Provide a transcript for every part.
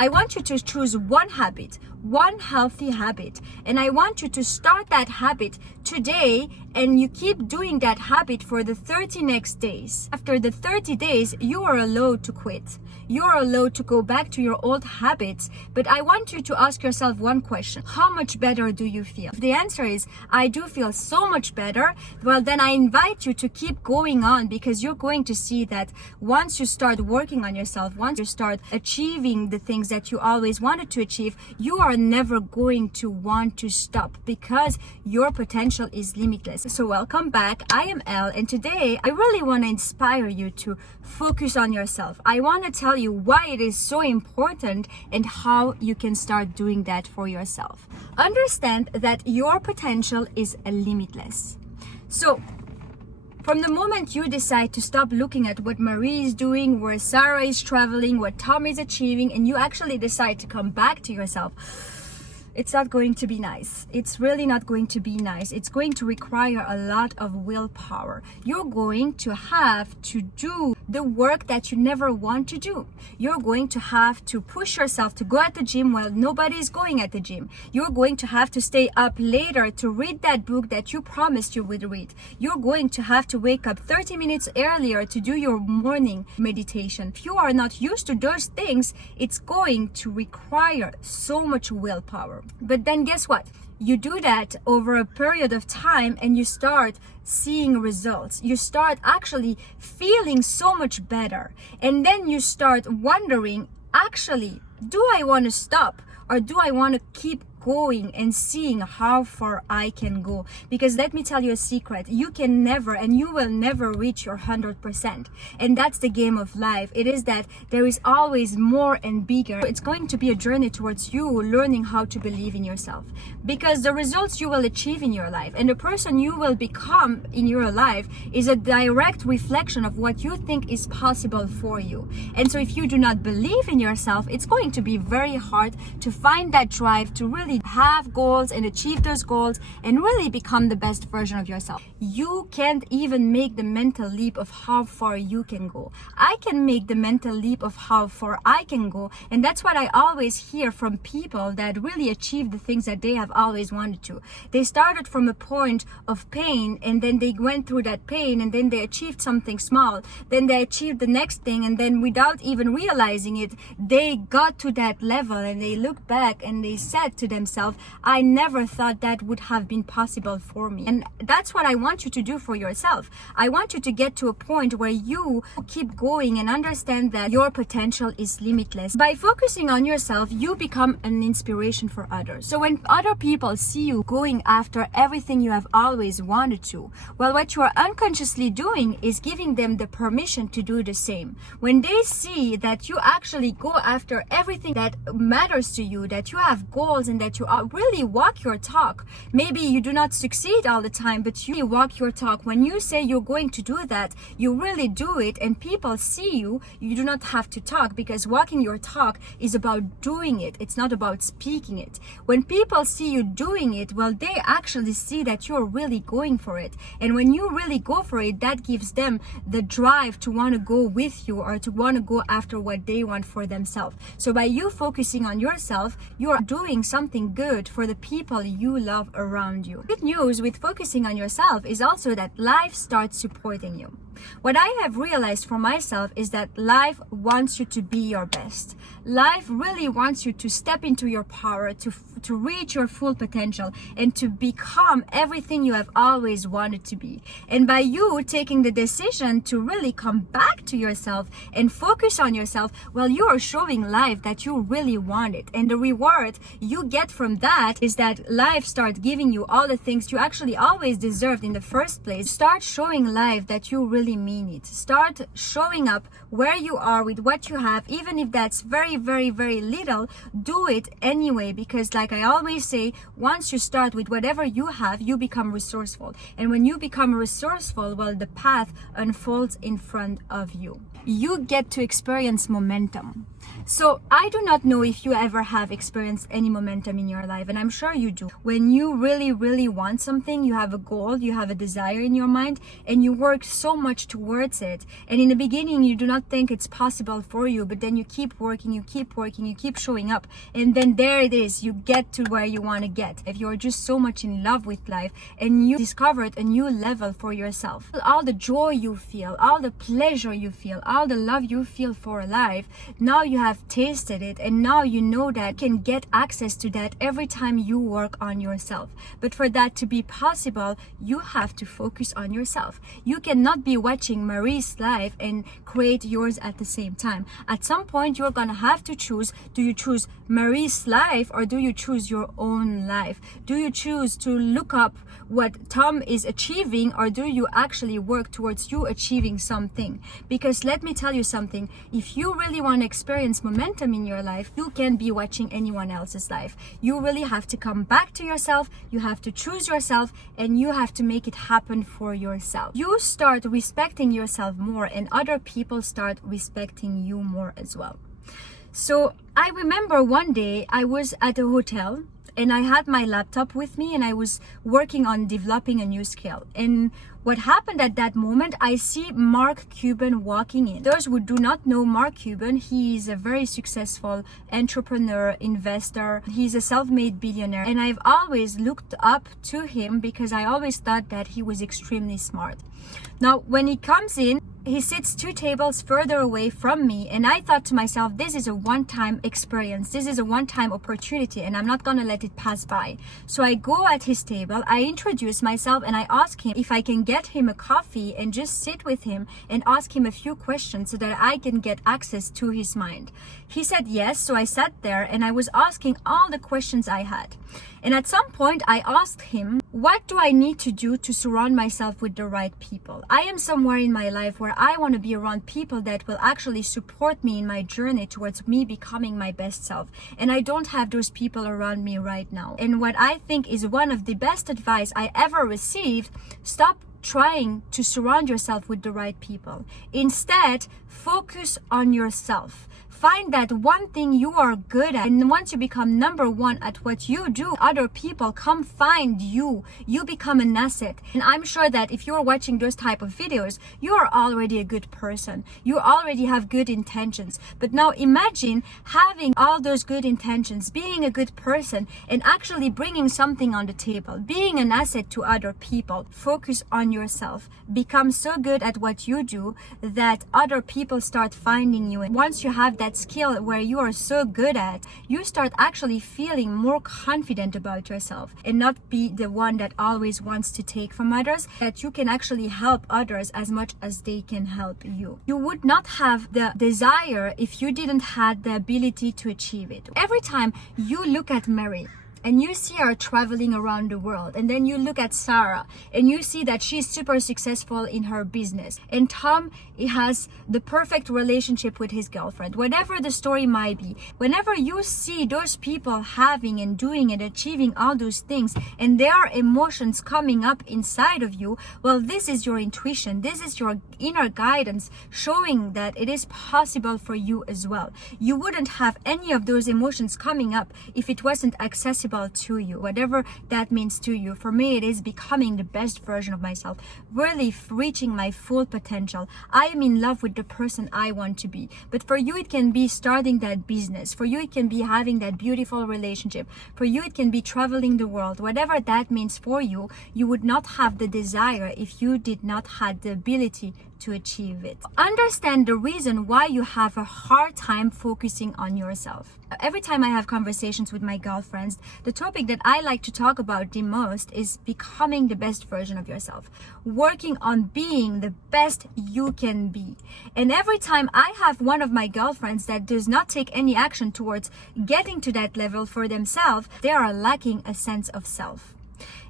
I want you to choose one habit, one healthy habit, and I want you to start that habit today, and you keep doing that habit for the 30 next days. After the 30 days, you are allowed to quit. You are allowed to go back to your old habits, but I want you to ask yourself one question. How much better do you feel? If the answer is, I do feel so much better, well, then I invite you to keep going on, because you're going to see that once you start working on yourself, once you start achieving the things that you always wanted to achieve, you are never going to want to stop, because your potential is limitless. So welcome back. I am Elle, and today I really want to inspire you to focus on yourself. I want to tell you why it is so important and how you can start doing that for yourself. Understand that your potential is limitless. So from the moment you decide to stop looking at what Marie is doing, where Sarah is traveling, what Tom is achieving, and you actually decide to come back to yourself, it's not going to be nice. It's really not going to be nice. It's going to require a lot of willpower. You're going to have to do the work that you never want to do. You're going to have to push yourself to go at the gym while nobody's going at the gym. You're going to have to stay up later to read that book that you promised you would read. You're going to have to wake up 30 minutes earlier to do your morning meditation. If you are not used to those things, it's going to require so much willpower. But then guess what? You do that over a period of time and you start seeing results. You start actually feeling so much better. And then you start wondering, actually, do I want to stop, or do I want to keep going and seeing how far I can go? Because let me tell you a secret, you can never and you will never reach your 100%, and that's the game of life. It is that there is always more and bigger. It's going to be a journey towards you learning how to believe in yourself, because the results you will achieve in your life and the person you will become in your life is a direct reflection of what you think is possible for you. And so if you do not believe in yourself, it's going to be very hard to find that drive to really have goals and achieve those goals and really become the best version of yourself. You can't even make the mental leap of how far you can go. I can make the mental leap of how far I can go, and that's what I always hear from people that really achieve the things that they have always wanted to. They started from a point of pain, and then they went through that pain, and then they achieved something small, then they achieved the next thing, and then without even realizing it, they got to that level and they looked back and they said to themselves, I never thought that would have been possible for me. And that's what I want you to do for yourself. I want you to get to a point where you keep going and understand that your potential is limitless. By focusing on yourself, you become an inspiration for others. So when other people see you going after everything you have always wanted to, well, what you are unconsciously doing is giving them the permission to do the same. When they see that you actually go after everything that matters to you, that you have goals and that you really walk your talk. Maybe you do not succeed all the time, but you walk your talk. When you say you're going to do that, you really do it, and people see you. You do not have to talk, because walking your talk is about doing it. It's not about speaking it. When people see you doing it, well, they actually see that you're really going for it. And when you really go for it, that gives them the drive to want to go with you, or to want to go after what they want for themselves. So by you focusing on yourself, you are doing something good for the people you love around you. Good news with focusing on yourself is also that life starts supporting you. What I have realized for myself is that life wants you to be your best. Life really wants you to step into your power, to reach your full potential, and to become everything you have always wanted to be. And by you taking the decision to really come back to yourself and focus on yourself, well, you are showing life that you really want it. And the reward you get from that is that life starts giving you all the things you actually always deserved in the first place. Start showing life that you really mean it. Start showing up where you are with what you have, even if that's very, very, very little. Do it anyway, because like I always say, once you start with whatever you have, you become resourceful. And when you become resourceful, well, the path unfolds in front of you. You get to experience momentum. So I do not know if you ever have experienced any momentum in your life, and I'm sure you do. When you really want something, you have a goal, you have a desire in your mind, and you work so much towards it. And in the beginning, you do not think it's possible for you, but then you keep working, you keep showing up, and then there it is, you get to where you want to get. If you're just so much in love with life and you discovered a new level for yourself, all the joy you feel, all the pleasure you feel, all the love you feel for life, now you have tasted it, and now you know that you can get access to that every time you work on yourself. But for that to be possible, you have to focus on yourself. You cannot be watching Marie's life and create yours at the same time. At some point, you're gonna have to choose. Do you choose Marie's life, or do you choose your own life? Do you choose to look up what Tom is achieving, or do you actually work towards you achieving something? Because let me tell you something, if you really want to experience momentum in your life, you can't be watching anyone else's life. You really have to come back to yourself, you have to choose yourself, and you have to make it happen for yourself. You start respecting yourself more, and other people start respecting you more as well. So I remember one day I was at a hotel and I had my laptop with me, and I was working on developing a new skill. And what happened at that moment, I see Mark Cuban walking in. Those who do not know Mark Cuban, he is a very successful entrepreneur, investor. He's a self-made billionaire, and I've always looked up to him because I always thought that he was extremely smart. Now, when he comes in, he sits 2 tables further away from me, and I thought to myself, this is a one-time experience, this is a one-time opportunity, and I'm not gonna let it pass by. So I go at his table, I introduce myself, and I ask him if I can get him a coffee and just sit with him and ask him a few questions so that I can get access to his mind. He said yes, so I sat there and I was asking all the questions I had. And at some point I asked him, what do I need to do to surround myself with the right people? I am somewhere in my life where I want to be around people that will actually support me in my journey towards me becoming my best self. And I don't have those people around me right now. And what I think is one of the best advice I ever received, stop trying to surround yourself with the right people. Instead, focus on yourself. Find that one thing you are good at, and once you become number one at what you do, other people come find you. You become an asset. And I'm sure that if you're watching those type of videos, you are already a good person. You already have good intentions. But now imagine having all those good intentions, being a good person, and actually bringing something on the table, being an asset to other people. Focus on yourself. Become so good at what you do that other people start finding you. And once you have that skill where you are so good at, you start actually feeling more confident about yourself and not be the one that always wants to take from others, that you can actually help others as much as they can help you. You would not have the desire if you didn't have the ability to achieve it. Every time you look at Mary and you see her traveling around the world, and then you look at Sarah and you see that she's super successful in her business, and Tom, he has the perfect relationship with his girlfriend, whatever the story might be. Whenever you see those people having and doing and achieving all those things, and there are emotions coming up inside of you, well, this is your intuition, this is your inner guidance showing that it is possible for you as well. You wouldn't have any of those emotions coming up if it wasn't accessible to you, whatever that means to you. For me, it is becoming the best version of myself, really reaching my full potential. I am in love with the person I want to be. But for you, it can be starting that business. For you, it can be having that beautiful relationship. For you, it can be traveling the world. Whatever that means for you, you would not have the desire if you did not have the ability to achieve it. Understand the reason why you have a hard time focusing on yourself. Every time I have conversations with my girlfriends, the topic that I like to talk about the most is becoming the best version of yourself, working on being the best you can be. And every time I have one of my girlfriends that does not take any action towards getting to that level for themselves, they are lacking a sense of self.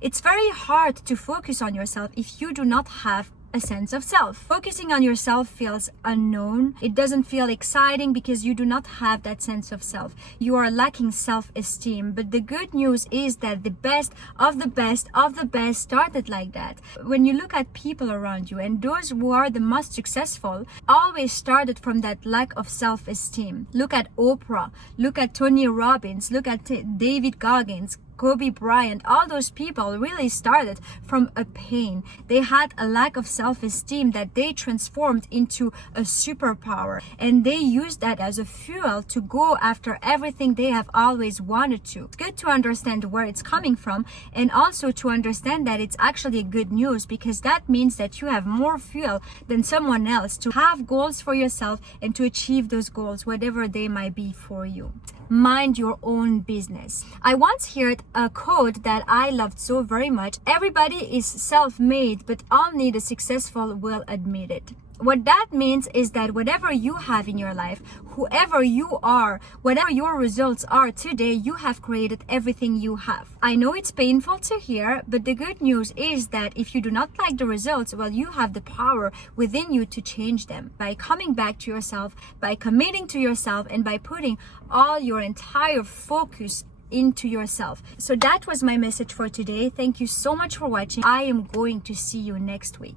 It's very hard to focus on yourself if you do not have a sense of self. Focusing on yourself feels unknown. It doesn't feel exciting because you do not have that sense of self. You are lacking self-esteem. But the good news is that the best of the best of the best started like that. When you look at people around you, and those who are the most successful always started from that lack of self-esteem. Look at Oprah, look at Tony Robbins, look at David Goggins, Kobe Bryant. All those people really started from a pain. They had a lack of self-esteem that they transformed into a superpower, and they used that as a fuel to go after everything they have always wanted to. It's good to understand where it's coming from, and also to understand that it's actually good news, because that means that you have more fuel than someone else to have goals for yourself and to achieve those goals, whatever they might be for you. Mind your own business. I once heard a quote that I loved so very much. Everybody is self-made, but only the successful will admit it. What that means is that whatever you have in your life, whoever you are, whatever your results are today, you have created everything you have. I know it's painful to hear, but the good news is that if you do not like the results, well, you have the power within you to change them by coming back to yourself, by committing to yourself, and by putting all your entire focus into yourself. So that was my message for today. Thank you so much for watching. I am going to see you next week.